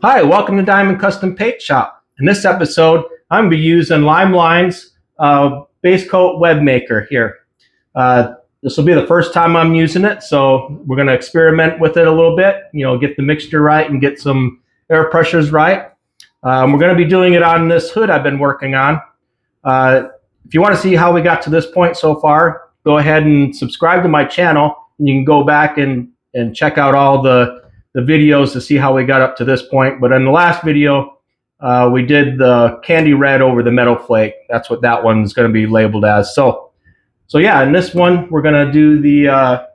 Hi, welcome to Diamond Custom Paint Shop. In this episode, I'm going to be using Limeline's base coat web maker here. This will be the first time I'm using it, so we're going to experiment with it a little bit, get the mixture right and get some air pressures right. We're going to be doing it on this hood I've been working on. If you want to see how we got to this point so far, go ahead and subscribe to my channel, and you can go back and check out all the videos to see how we got up to this point. But in the last video, we did the candy red over the metal flake. That's what that one's going to be labeled as. So yeah, in this one, we're going to do the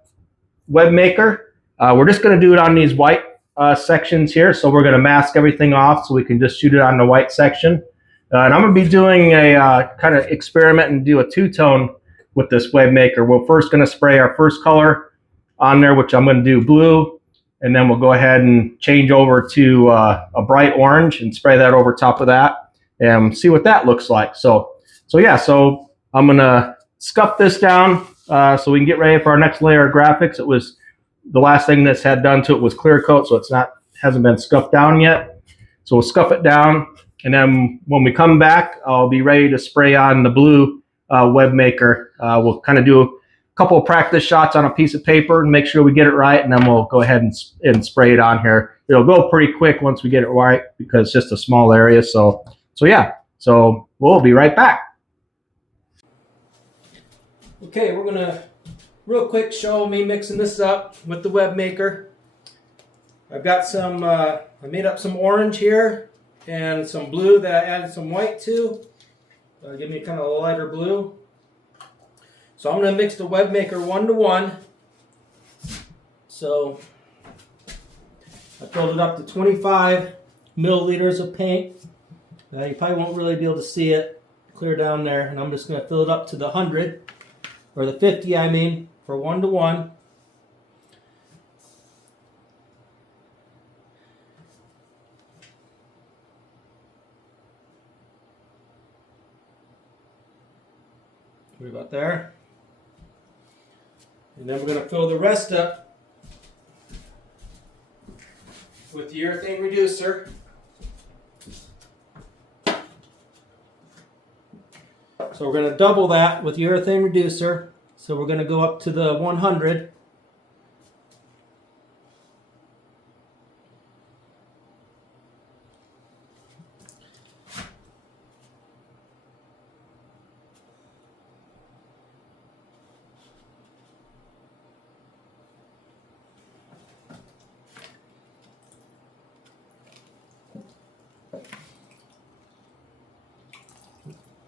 web maker. We're just going to do it on these white sections here. So we're going to mask everything off so we can just shoot it on the white section. And I'm going to be doing a kind of experiment and do a two-tone with this web maker. We're first going to spray our first color on there, which I'm going to do blue. And then we'll go ahead and change over to a bright orange and spray that over top of that and see what that looks like. So I'm going to scuff this down so we can get ready for our next layer of graphics. It was the last thing this had done to it was clear coat, so hasn't been scuffed down yet. So we'll scuff it down, and then when we come back, I'll be ready to spray on the blue web maker. We'll kind of do a couple of practice shots on a piece of paper and make sure we get it right, and then we'll go ahead and spray it on here. It'll go pretty quick once we get it right because it's just a small area. So we'll be right back. Okay, we're gonna real quick show me mixing this up with the web maker. I've got some, I made up some orange here and some blue that I added some white to. Give me kind of a lighter blue. So I'm going to mix the web maker 1-to-1. So I filled it up to 25 milliliters of paint. You probably won't really be able to see it clear down there. And I'm just going to fill it up to the 100, or the 50 I mean, for 1-to-1. Right about there. And then we're going to fill the rest up with the urethane reducer. So we're going to double that with urethane reducer. So we're going to go up to the 100.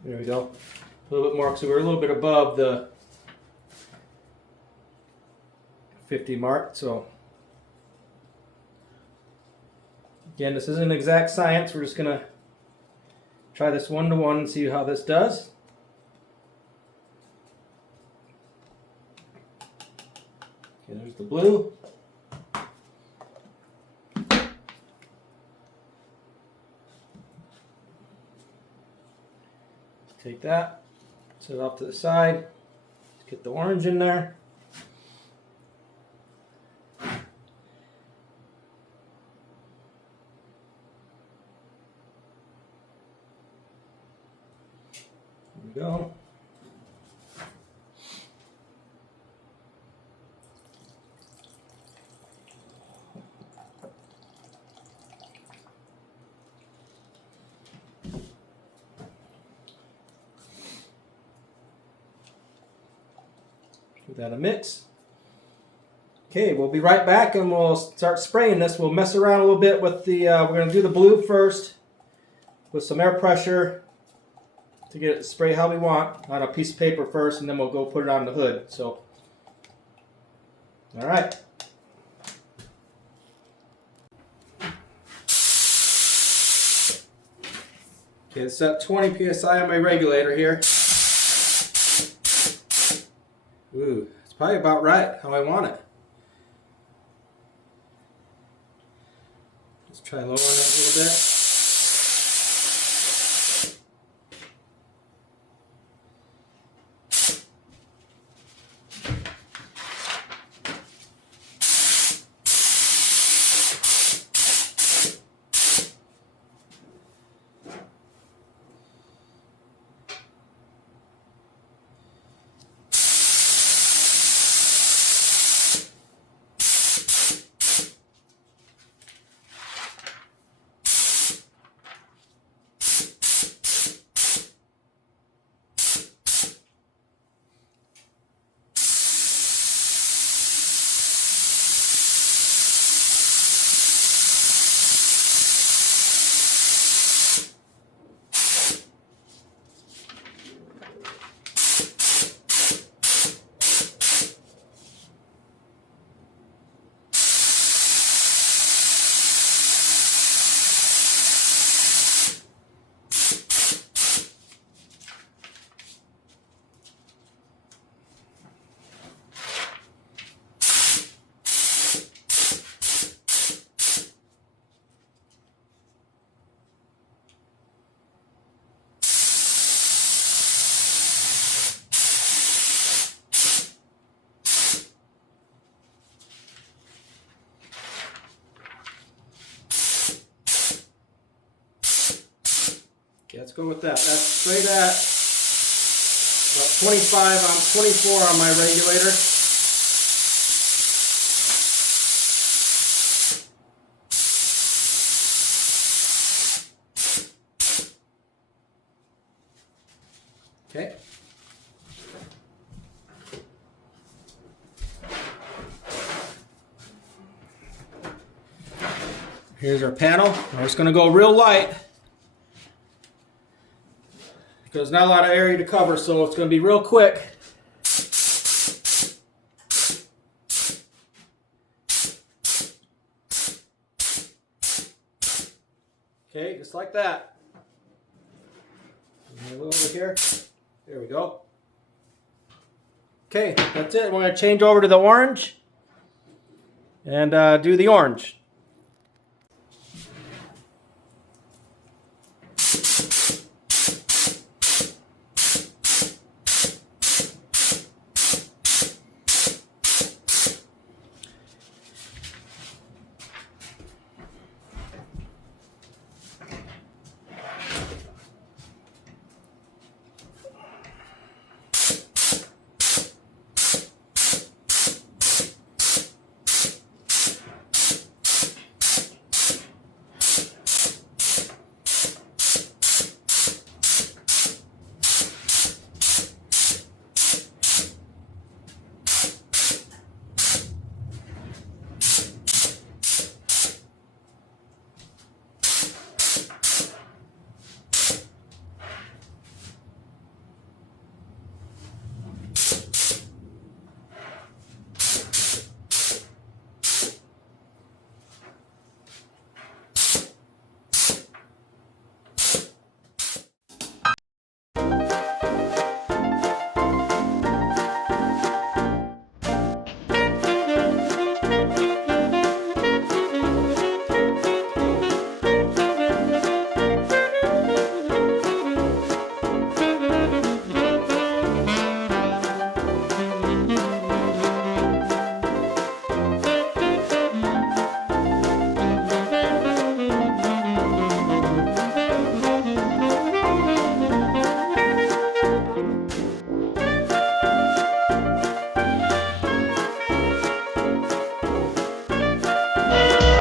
There we go. A little bit more, so we're a little bit above the 50 mark. So again, this isn't exact science. We're just gonna try this 1-to-1 and see how this does. Okay, there's the blue. Take that, set it off to the side. Let's get the orange in there. There we go. Give that a mix. Okay, we'll be right back and we'll start spraying this. We'll mess around a little bit with the, we're going to do the blue first with some air pressure to get it to spray how we want on a piece of paper first, and then we'll go put it on the hood. So, all right. Okay, it's at 20 psi on my regulator here. Ooh, it's probably about right how I want it. Let's try lowering it a little bit. let's go with that. That's straight at about 25 on 24 on my regulator. Okay. Here's our panel. We're just going to go real light because not a lot of area to cover, so it's going to be real quick. Okay, just like that. A little over here. There we go. Okay, that's it. We're going to change over to the orange and do the orange.